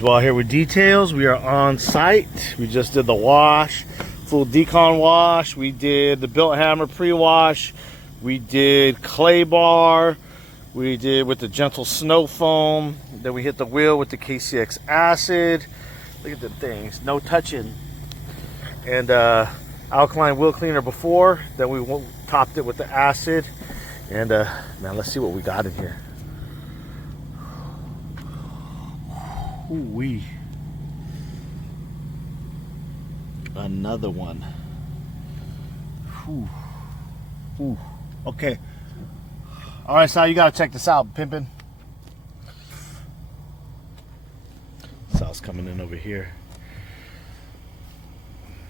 Well, here with details, we are on site. We just did the wash, full decon wash. We did the built hammer pre-wash. We did clay bar. We did with the gentle snow foam. Then we hit the wheel with the KCX acid. Look at the things, no touching. And alkaline wheel cleaner before. Then we topped it with the acid. And man, let's see what we got in here. Ooh-wee. Another one. Ooh. Ooh. Okay. All right, Sal, you gotta check this out, pimpin'. Sal's coming in over here.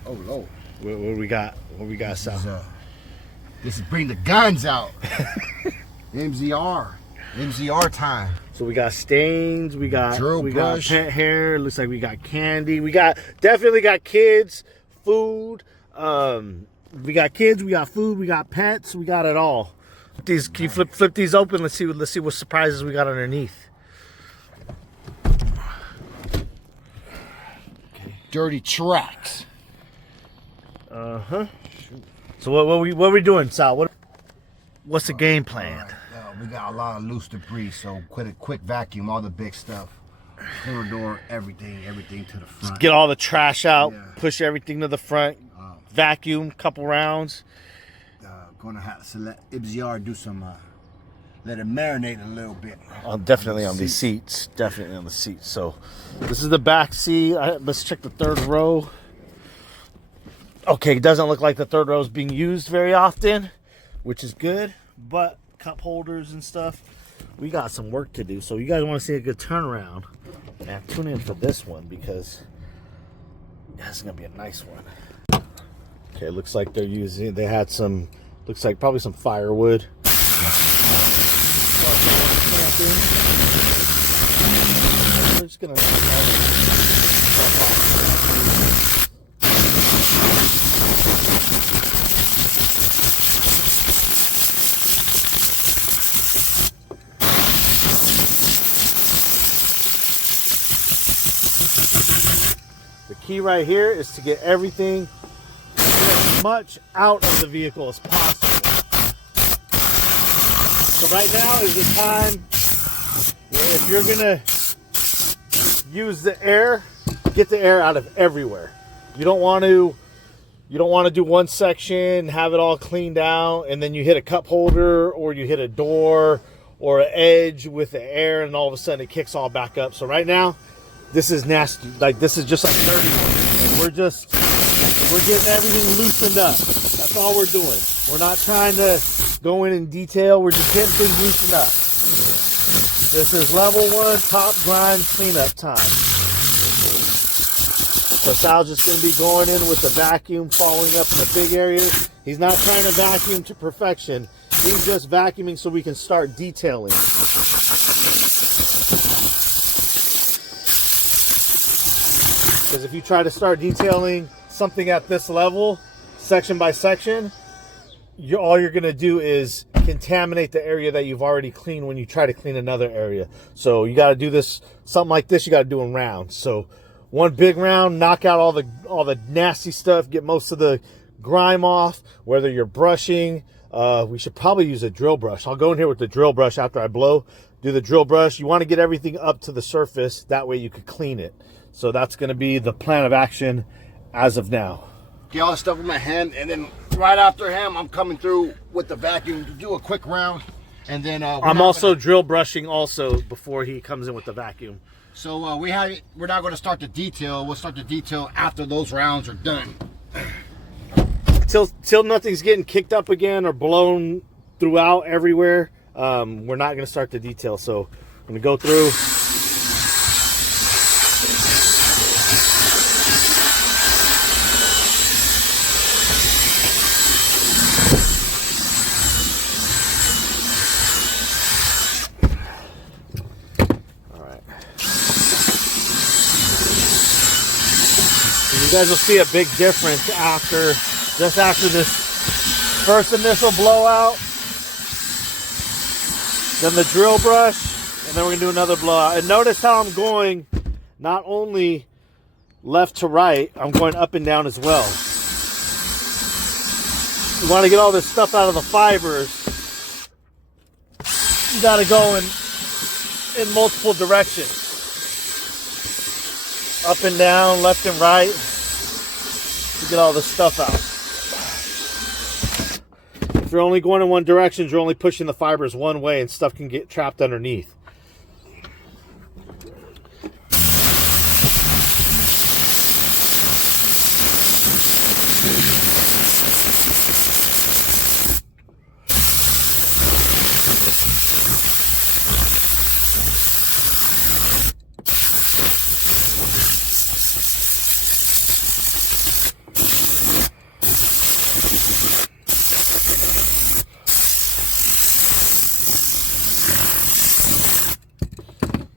Oh Lord. What we got? What we got, Sal? This is bring the guns out. MZR time. So we got stains, we got brush. pet hair, looks like we got candy, we definitely got kids, food, we got kids, we got food, we got pets, we got it all. These, can you flip these open? Let's see what surprises we got underneath. Okay. Dirty tracks. Uh-huh. So what are we doing, Sal? What's the game plan? We got a lot of loose debris, so quick vacuum all the big stuff. Corridor, everything to the front. Just get all the trash out, yeah. Push everything to the front, vacuum, couple rounds. Gonna have to let MZR do some, let it marinate a little bit. Definitely on these seats. Definitely on the seats. So this is the back seat. Let's check the third row. Okay, it doesn't look like the third row is being used very often, which is good, but cup holders and stuff, we got some work to do. So you guys want to see a good turnaround, and tune in for this one because this is gonna be a nice one. Okay, looks like they had some, looks like probably some firewood. We're just gonna knock all this stuff off. The key right here is to get everything, as much out of the vehicle as possible. So right now is the time where if you're gonna use the air, get the air out of everywhere. You don't want to do one section, have it all cleaned out, and then you hit a cup holder or you hit a door or an edge with the air, and all of a sudden it kicks all back up. So right now, this is nasty. Like, this is just like dirty. And we're getting everything loosened up. That's all we're doing. We're not trying to go in detail. We're just getting things loosened up. This is level 1 top grind cleanup time. So Sal's just going to be going in with the vacuum, following up in the big areas. He's not trying to vacuum to perfection. He's just vacuuming so we can start detailing. Because if you try to start detailing something at this level, section by section, all you're going to do is contaminate the area that you've already cleaned when you try to clean another area. So you got to do this, something like this, you got to do in rounds. So one big round, knock out all the nasty stuff, get most of the grime off. Whether you're brushing, we should probably use a drill brush. I'll go in here with the drill brush after I blow. Do the drill brush. You want to get everything up to the surface. That way you could clean it. So that's going to be the plan of action as of now. Get all the stuff in my hand, and then right after him, I'm coming through with the vacuum to do a quick round, and then I'm also drill brushing also before he comes in with the vacuum. So we're not going to start the detail. We'll start the detail after those rounds are done. Till nothing's getting kicked up again or blown throughout everywhere, we're not going to start the detail. So I'm going to go through. You guys will see a big difference just after this first initial blowout, then the drill brush, and then we're gonna do another blowout. And notice how I'm going not only left to right, I'm going up and down as well. You want to get all this stuff out of the fibers, you got to go in multiple directions. Up and down, left and right, to get all this stuff out. If you're only going in one direction, you're only pushing the fibers one way and stuff can get trapped underneath.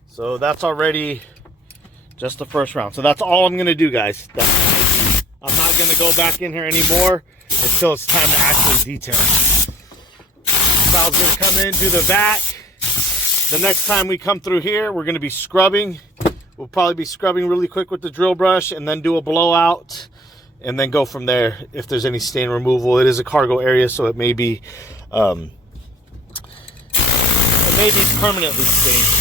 So that's already just the first round. So that's all I'm going to do, guys. I'm not going to go back in here anymore until it's time to actually detail. Val's going to come in, do the vac. The next time we come through here, we're going to be scrubbing. We'll probably be scrubbing really quick with the drill brush and then do a blowout and then go from there if there's any stain removal. It is a cargo area, so it may be permanently stained.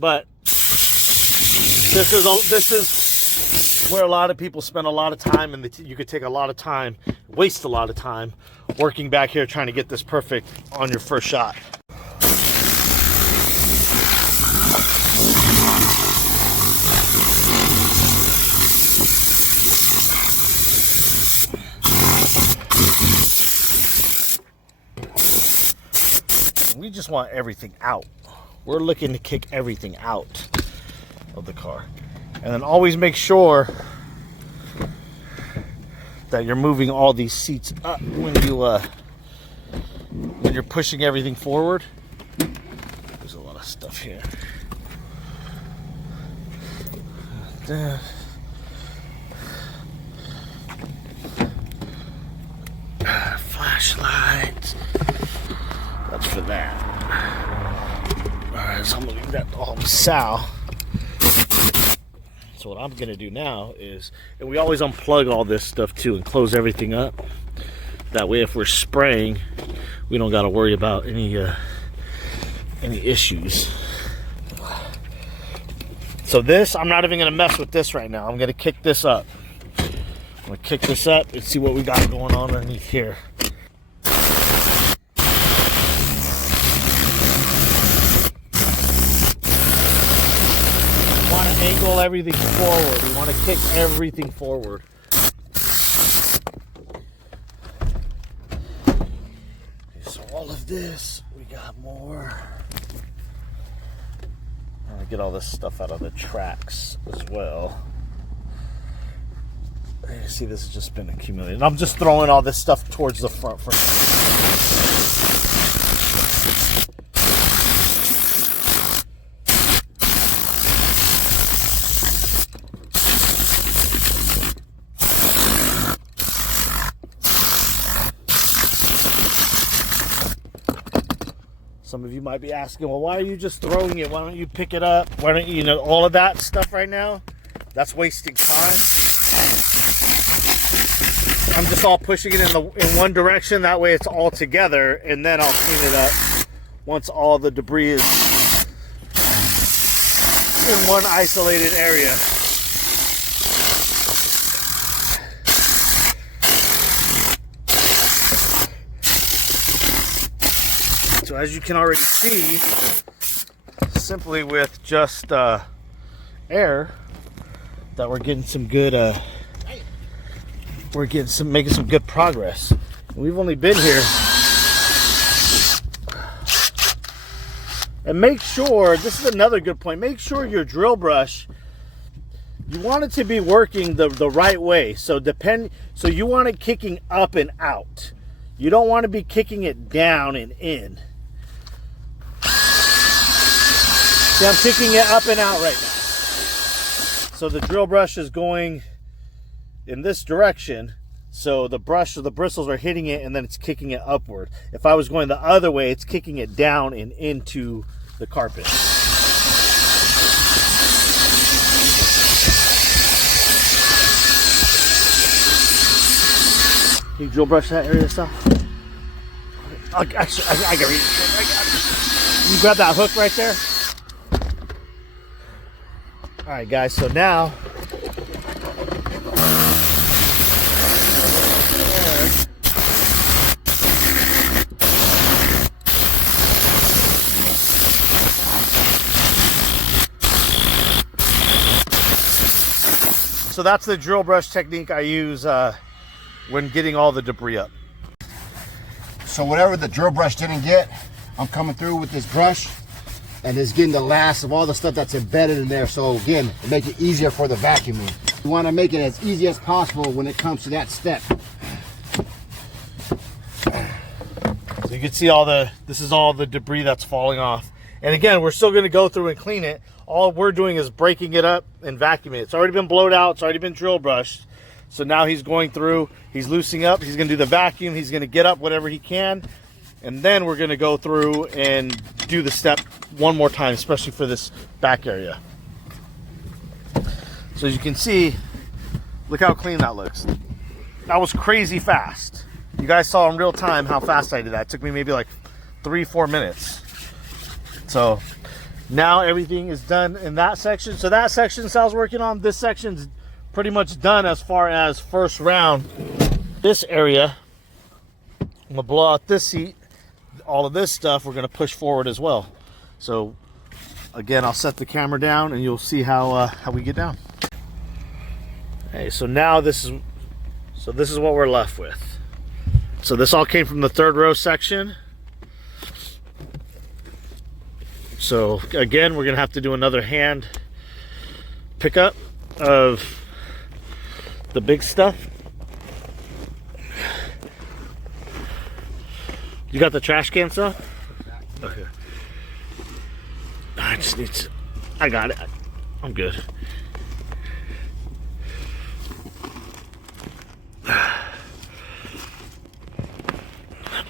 But this is where a lot of people spend a lot of time, and you could take a lot of time, waste a lot of time working back here trying to get this perfect on your first shot. We just want everything out. We're looking to kick everything out of the car. And then always make sure that you're moving all these seats up when you're pushing everything forward. There's a lot of stuff here. Flashlights. That's for that. Alright, so I'm gonna leave that all to Sal. So what I'm gonna do now is, and we always unplug all this stuff too and close everything up. That way if we're spraying, we don't gotta worry about any issues. So this, I'm not even gonna mess with this right now. I'm gonna kick this up. I'm gonna kick this up and see what we got going on underneath here. Angle everything forward. We want to kick everything forward. Okay, so all of this, we got more. I'm gonna get all this stuff out of the tracks as well. You see, this has just been accumulated. I'm just throwing all this stuff towards the front for now. Some of you might be asking, well, why are you just throwing it? Why don't you pick it up? Why don't you, all of that stuff right now? That's wasting time. I'm just all pushing it in one direction. That way it's all together, and then I'll clean it up once all the debris is in one isolated area. So as you can already see, simply with just air, that we're getting some good, making some good progress. We've only been here, and make sure, this is another good point, make sure your drill brush, you want it to be working the right way. So you want it kicking up and out. You don't want to be kicking it down and in. See, I'm kicking it up and out right now. So the drill brush is going in this direction. So the bristles are hitting it and then it's kicking it upward. If I was going the other way, it's kicking it down and into the carpet. drill brush that area stuff. Actually, I can reach it. I got it. You grab that hook right there. All right, guys. So now, so that's the drill brush technique I use when getting all the debris up. So whatever the drill brush didn't get, I'm coming through with this brush and it's getting the last of all the stuff that's embedded in there. So again, to make it easier for the vacuuming. You want to make it as easy as possible when it comes to that step. So you can see this is all the debris that's falling off. And again, we're still going to go through and clean it. All we're doing is breaking it up and vacuuming it. It's already been blowed out. It's already been drill brushed. So now he's going through, he's loosening up, he's going to do the vacuum, he's going to get up whatever he can, and then we're going to go through and do the step one more time, especially for this back area. So as you can see, look how clean that looks. That was crazy fast. You guys saw in real time how fast I did that. It took me maybe like 3-4 minutes. So now everything is done in that section. So that section Sal's working on, this section's pretty much done as far as first round. This area, I'm gonna blow out this seat. All of this stuff we're gonna push forward as well. So again, I'll set the camera down and you'll see how we get down. Okay, so now this is what we're left with. So this all came from the third row section. So again, we're gonna have to do another hand pickup of the big stuff. You got the trash can stuff? Okay. I just need to, I got it. I'm good.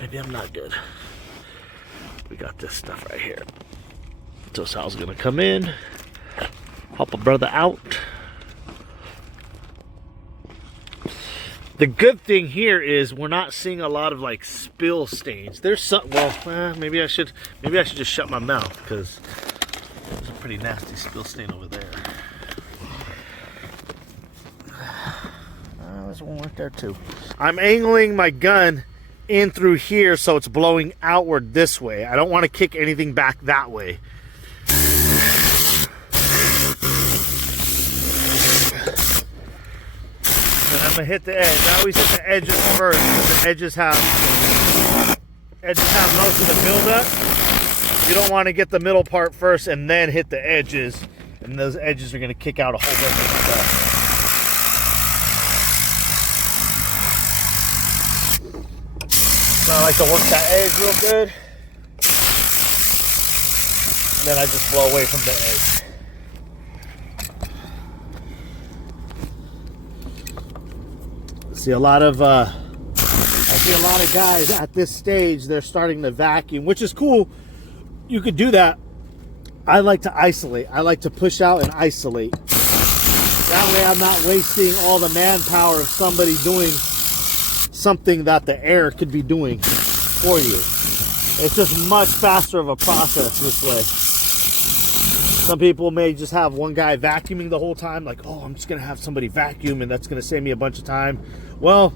Maybe I'm not good. We got this stuff right here. So Sal's gonna come in, help a brother out. The good thing here is we're not seeing a lot of like spill stains. There's some, well, maybe I should just shut my mouth because there's a pretty nasty spill stain over there. There's one right there too. I'm angling my gun in through here so it's blowing outward this way. I don't want to kick anything back that way. And I'm gonna hit the edge. I always hit the edges first because the edges have most of the buildup. You don't want to get the middle part first and then hit the edges, and those edges are gonna kick out a whole bunch of stuff. So I like to work that edge real good, and then I just blow away from the edge. I see a lot of guys at this stage, they're starting to vacuum, which is cool. You could do that. I like to isolate. I like to push out and isolate. That way I'm not wasting all the manpower of somebody doing something that the air could be doing for you. It's just much faster of a process this way. Some people may just have one guy vacuuming the whole time, like, oh, I'm just gonna have somebody vacuum and that's gonna save me a bunch of time. Well,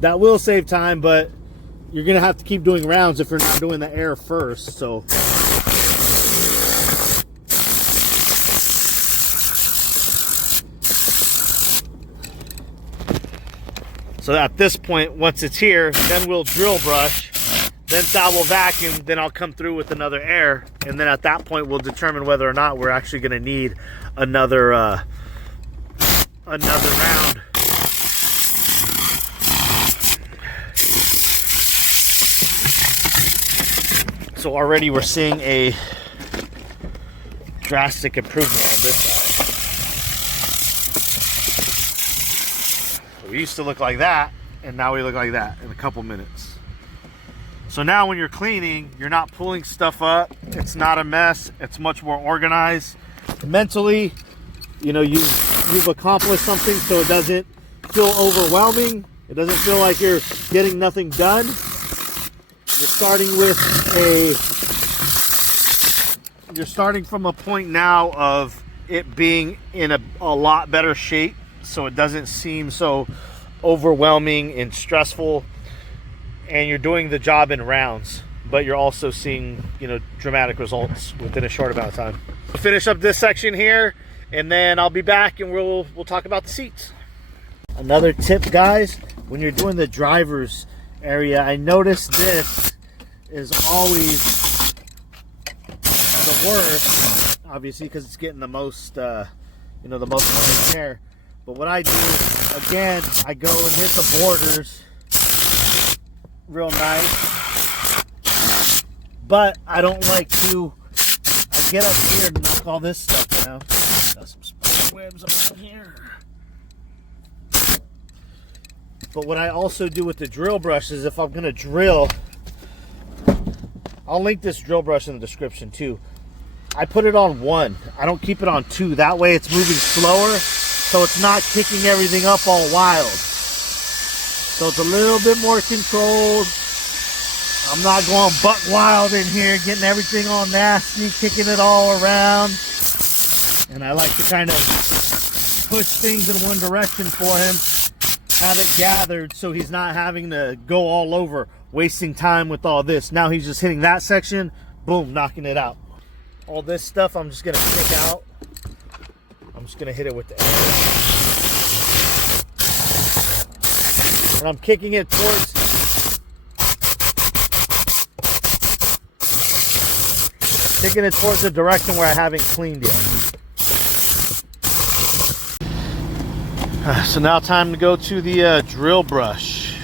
that will save time, but you're gonna have to keep doing rounds if you're not doing the air first. So at this point, once it's here, then we'll drill brush, then Sal will vacuum, then I'll come through with another air, and then at that point we'll determine whether or not we're actually going to need another round. So already we're seeing a drastic improvement on this side. We used to look like that, and now we look like that in a couple minutes. So now when you're cleaning, you're not pulling stuff up. It's not a mess. It's much more organized. Mentally, you know, you've accomplished something, so it doesn't feel overwhelming. It doesn't feel like you're getting nothing done. You're starting from a point now of it being in a lot better shape, so it doesn't seem so overwhelming and stressful, and you're doing the job in rounds, but you're also seeing, you know, dramatic results within a short amount of time. We'll finish up this section here, and then I'll be back and we'll talk about the seats. Another tip, guys, when you're doing the driver's area, I noticed this is always the worst, obviously, because it's getting the most, the most wear and tear. But what I do, again, I go and hit the borders real nice. But I don't like to. I get up here and knock all this stuff down. Got some spider webs up in here. But what I also do with the drill brush is, if I'm gonna drill, I'll link this drill brush in the description too. I put it on 1. I don't keep it on 2. That way it's moving slower, so it's not kicking everything up all wild. So it's a little bit more controlled. I'm not going buck wild in here, getting everything all nasty, kicking it all around. And I like to kind of push things in one direction for him, have it gathered so he's not having to go all over, wasting time with all this. Now he's just hitting that section, boom, knocking it out. All this stuff I'm just gonna kick out. I'm just gonna hit it with the air. And I'm kicking it towards the direction where I haven't cleaned yet. So now time to go to the drill brush.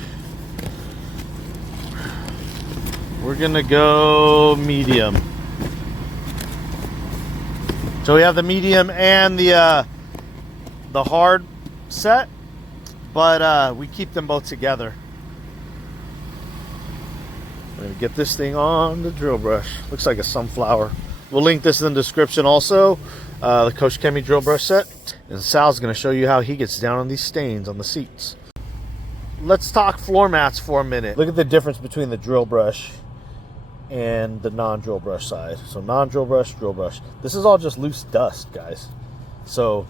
We're gonna go medium. So we have the medium and the hard set, but we keep them both together. I'm gonna get this thing on the drill brush. Looks like a sunflower. We'll link this in the description also, the Coach Kemi drill brush set. And Sal's gonna show you how he gets down on these stains on the seats. Let's talk floor mats for a minute. Look at the difference between the drill brush and the non-drill brush side. So non-drill brush, drill brush. This is all just loose dust, guys. So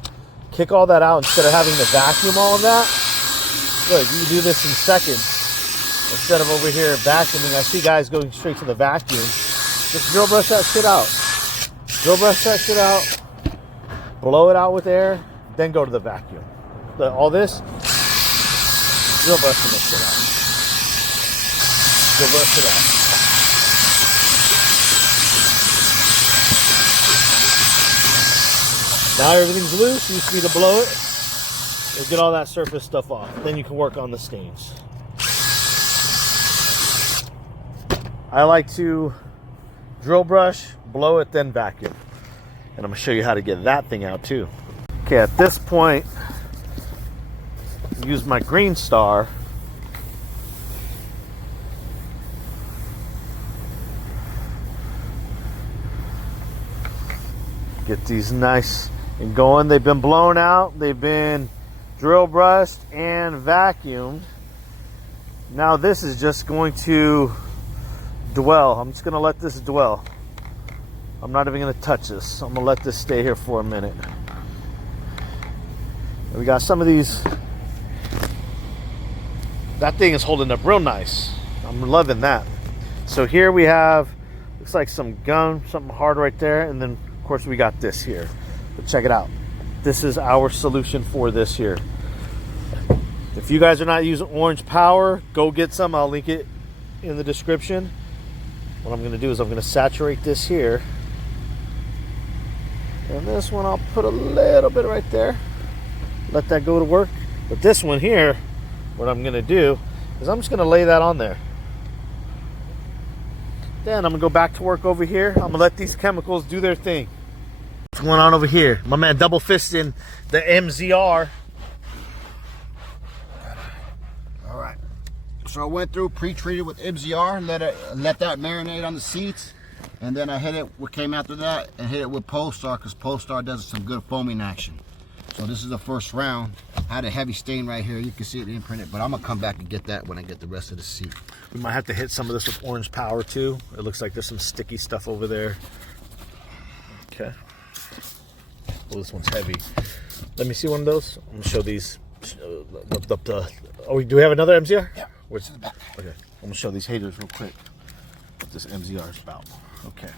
kick all that out instead of having to vacuum all of that. Look, you can do this in seconds instead of over here vacuuming. I see guys going straight to the vacuum. Just drill brush that shit out. Drill brush that shit out. Blow it out with air, then go to the vacuum. All this, drill brushing this shit out. Drill brush it out. Now everything's loose. You just need to blow it. You'll get all that surface stuff off. Then you can work on the stains. I like to drill brush, blow it, then vacuum. And I'm gonna show you how to get that thing out too. Okay, at this point, use my green star. Get these nice and going. They've been blown out, they've been drill brushed and vacuumed. Now this is just going to dwell. I'm just gonna let this dwell. I'm not even gonna touch this. I'm gonna let this stay here for a minute. And we got some of these. That thing is holding up real nice. I'm loving that. So here we have, looks like some gum, something hard right there, and then of course we got this here. But check it out. This is our solution for this here. If you guys are not using Orange Power, go get some. I'll link it in the description. What I'm gonna do is I'm gonna saturate this here. And this one I'll put a little bit right there. Let that go to work. But this one here, what I'm gonna do is I'm just gonna lay that on there. Then I'm gonna go back to work over here. I'm gonna let these chemicals do their thing. What's going on over here? My man double fisting the MZR. All right. So I went through, pre-treated with MZR, let that marinate on the seats. And then I hit it, what came after that, and hit it with Polestar, because Polestar does some good foaming action. So this is the first round. I had a heavy stain right here. You can see it imprinted, but I'm gonna come back and get that when I get the rest of the seat. We might have to hit some of this with orange power too. It looks like there's some sticky stuff over there. Okay. Oh, this one's heavy. Let me see one of those. I'm gonna show these. Oh, do we have another MZR? Yeah. Where's the back? Okay. I'm gonna show these haters real quick what this MZR is about. Okay.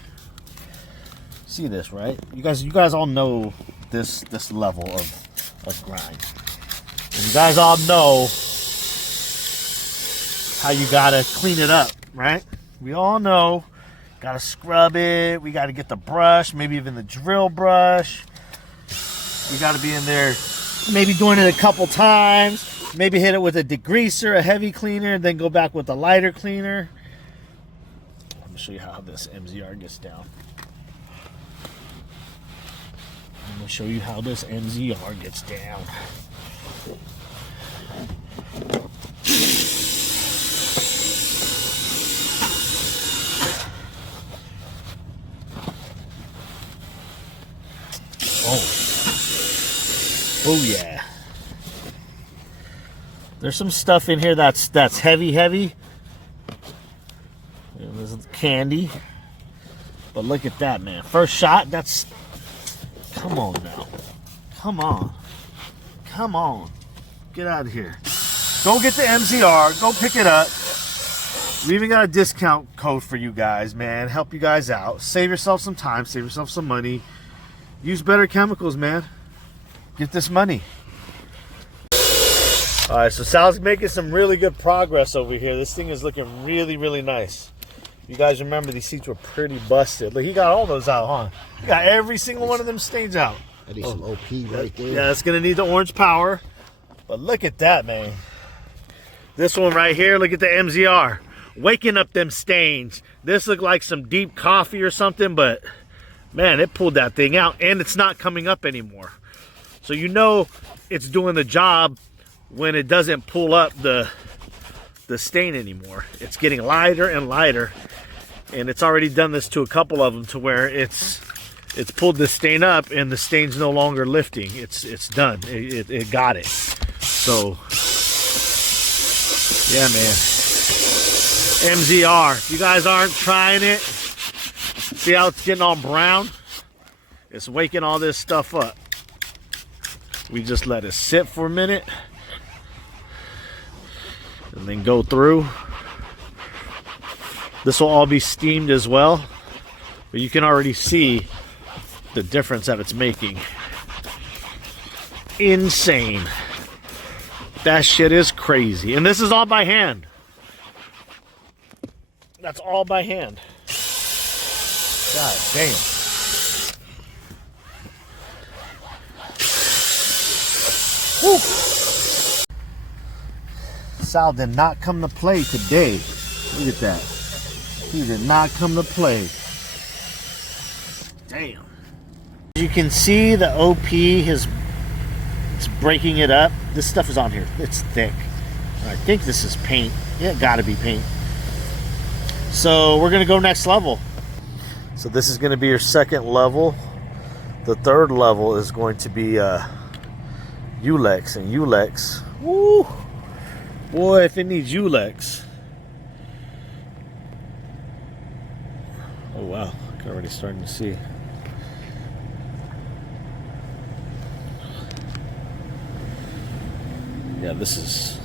See this, right? You guys all know this level of grind. And you guys all know how you gotta clean it up, right? We all know. Gotta scrub it. We gotta get the brush, maybe even the drill brush. We gotta be in there, maybe doing it a couple times. Maybe hit it with a degreaser, a heavy cleaner, then go back with a lighter cleaner. Let me show you how this MZR gets down. I'm gonna show you how this MZR gets down. Oh yeah. There's some stuff in here that's heavy. There's candy. But look at that, man. First shot, that's... Come on now. Come on. Get out of here. Go get the MZR. Go pick it up. We even got a discount code for you guys, man. Help you guys out. Save yourself some time. Save yourself some money. Use better chemicals, man. Get this money. All right, so Sal's making some really good progress over here. This thing is looking really, really nice. You guys remember these seats were pretty busted. Look, he got all those out, huh? He got every single one of them stains out. I need some OP right there. Yeah, it's gonna need the orange power. But look at that, man. This one right here, look at the MZR. Waking up them stains. This looked like some deep coffee or something, but man, it pulled that thing out and it's not coming up anymore. So you know it's doing the job when it doesn't pull up the stain anymore. It's getting lighter and lighter, and it's already done this to a couple of them to where it's pulled the stain up and the stain's no longer lifting. It's done. It got it. So yeah, man. MZR. If you guys aren't trying it, see how it's getting all brown? It's waking all this stuff up. We just let it sit for a minute and then go through. This will all be steamed as well, but you can already see the difference that it's making. Insane. That shit is crazy. And this is all by hand. That's all by hand. God damn. Woo. Sal did not come to play today. Look at that. He did not come to play. Damn. You can see the OP it's breaking it up. This stuff is on here. It's thick. I think this is paint. Yeah, gotta be paint. So we're gonna go next level. So this is gonna be your second level. The third level is going to be Ulex, and Ulex, woo, boy, if it needs Ulex. Oh wow, I'm already starting to see. Yeah, this is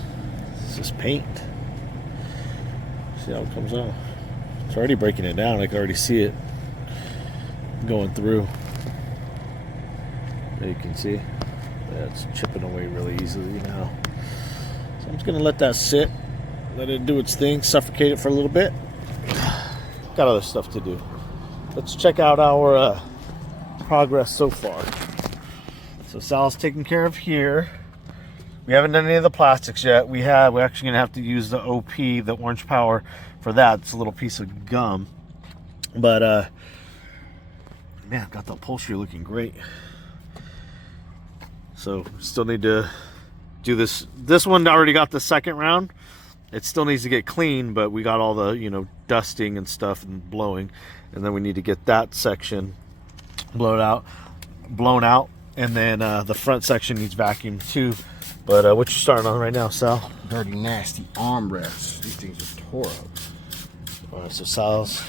paint. See how it comes out. It's already breaking it down. I can already see it going through. There you can see. It's chipping away really easily now. So I'm just gonna let that sit, let it do its thing, suffocate it for a little bit. Got other stuff to do. Let's check out our progress so far. So Sal's taken care of here. We haven't done any of the plastics yet. We're actually gonna have to use the OP, the orange power, for that. It's a little piece of gum. But man, got the upholstery looking great. So still need to do this. This one already got the second round. It still needs to get clean, but we got all the, you know, dusting and stuff and blowing. And then we need to get that section blown out. And then the front section needs vacuumed too. But what you starting on right now, Sal? Dirty, nasty armrests. These things are tore up. All right, so Sal's.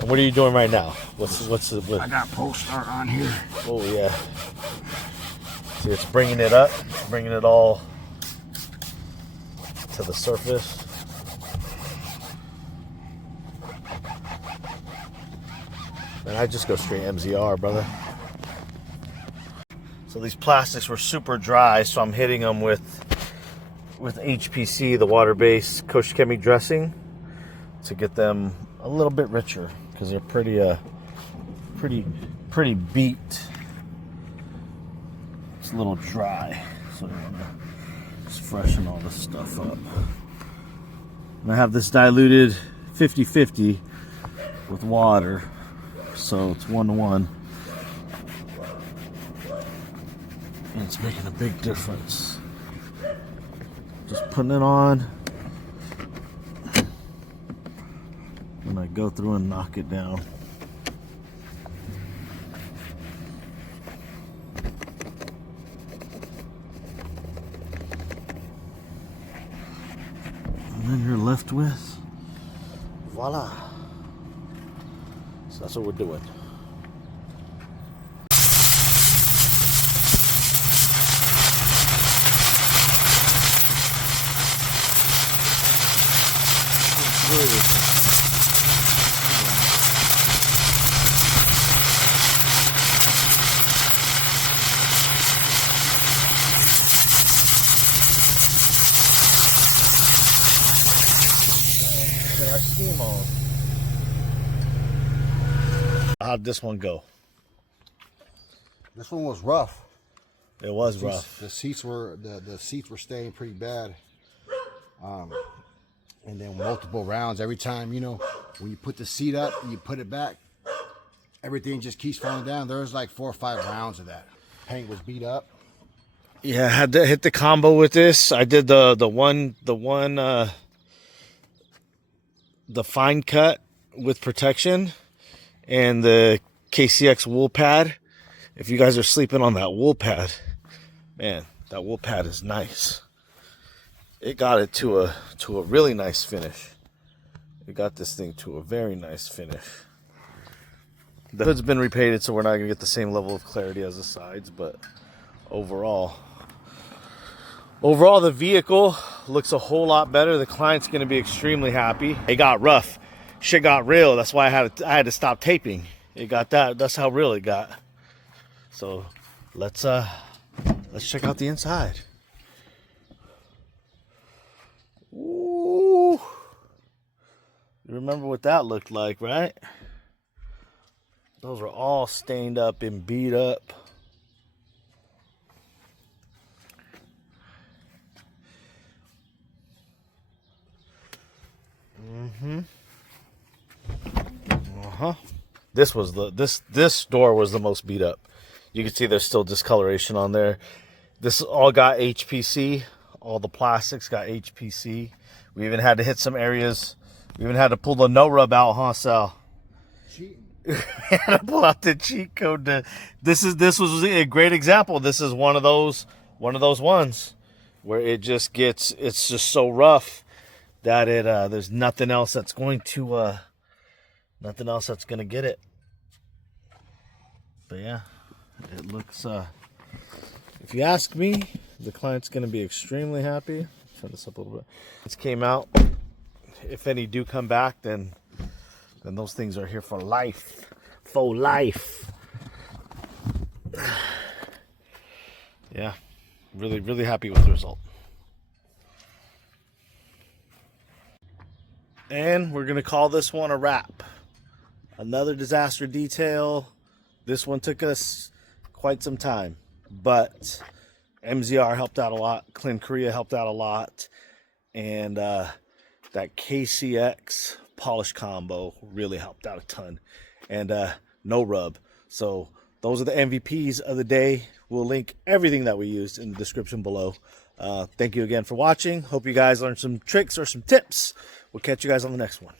What are you doing right now? I got post start on here. Oh yeah. See, it's bringing it up, bringing it all to the surface. And I just go straight MZR, brother. So these plastics were super dry, so I'm hitting them with HPC, the water-based kosher chemi dressing, to get them a little bit richer because they're pretty beat. It's a little dry, so I'm gonna just freshen all this stuff up. And I have this diluted 50-50 with water, so it's 1-to-1. And it's making a big difference. Just putting it on. And I go through and knock it down. And then you're left with, voila. So that's what we're doing. How'd this one go? This one was rough. It was rough. The seats were staying pretty bad. And then multiple rounds every time, you know, when you put the seat up and you put it back, everything just keeps falling down. There was like 4 or 5 rounds of that. Paint was beat up. Yeah, I had to hit the combo with this. I did the fine cut with protection and the KCX wool pad. If you guys are sleeping on that wool pad, man, that wool pad is nice. It got it to a really nice finish. It got this thing to a very nice finish. The hood's been repainted, so we're not gonna get the same level of clarity as the sides, but overall the vehicle looks a whole lot better. The client's gonna be extremely happy. It got rough, shit got real. That's why I had to stop taping. It got that's how real it got. So let's check out the inside. Ooh. You remember what that looked like, right? Those were all stained up and beat up. This door was the most beat up. You can see there's still discoloration on there. This all got HPC. All the plastics got HPC. We even had to hit some areas. We even had to pull the no rub out, huh, Sal? Cheating. We had to pull out the cheat code. This was a great example. This is one of those ones where it's just so rough that there's nothing else that's going to get it. But yeah, it looks. If you ask me, the client's going to be extremely happy. Turn this up a little bit. This came out. If any do come back, then those things are here for life. For life. Yeah, really, really happy with the result. And we're going to call this one a wrap. Another disaster detail. This one took us quite some time, but MZR helped out a lot. Clint Korea helped out a lot. And that KCX polish combo really helped out a ton. And no rub. So those are the MVPs of the day. We'll link everything that we used in the description below. Thank you again for watching. Hope you guys learned some tricks or some tips. We'll catch you guys on the next one.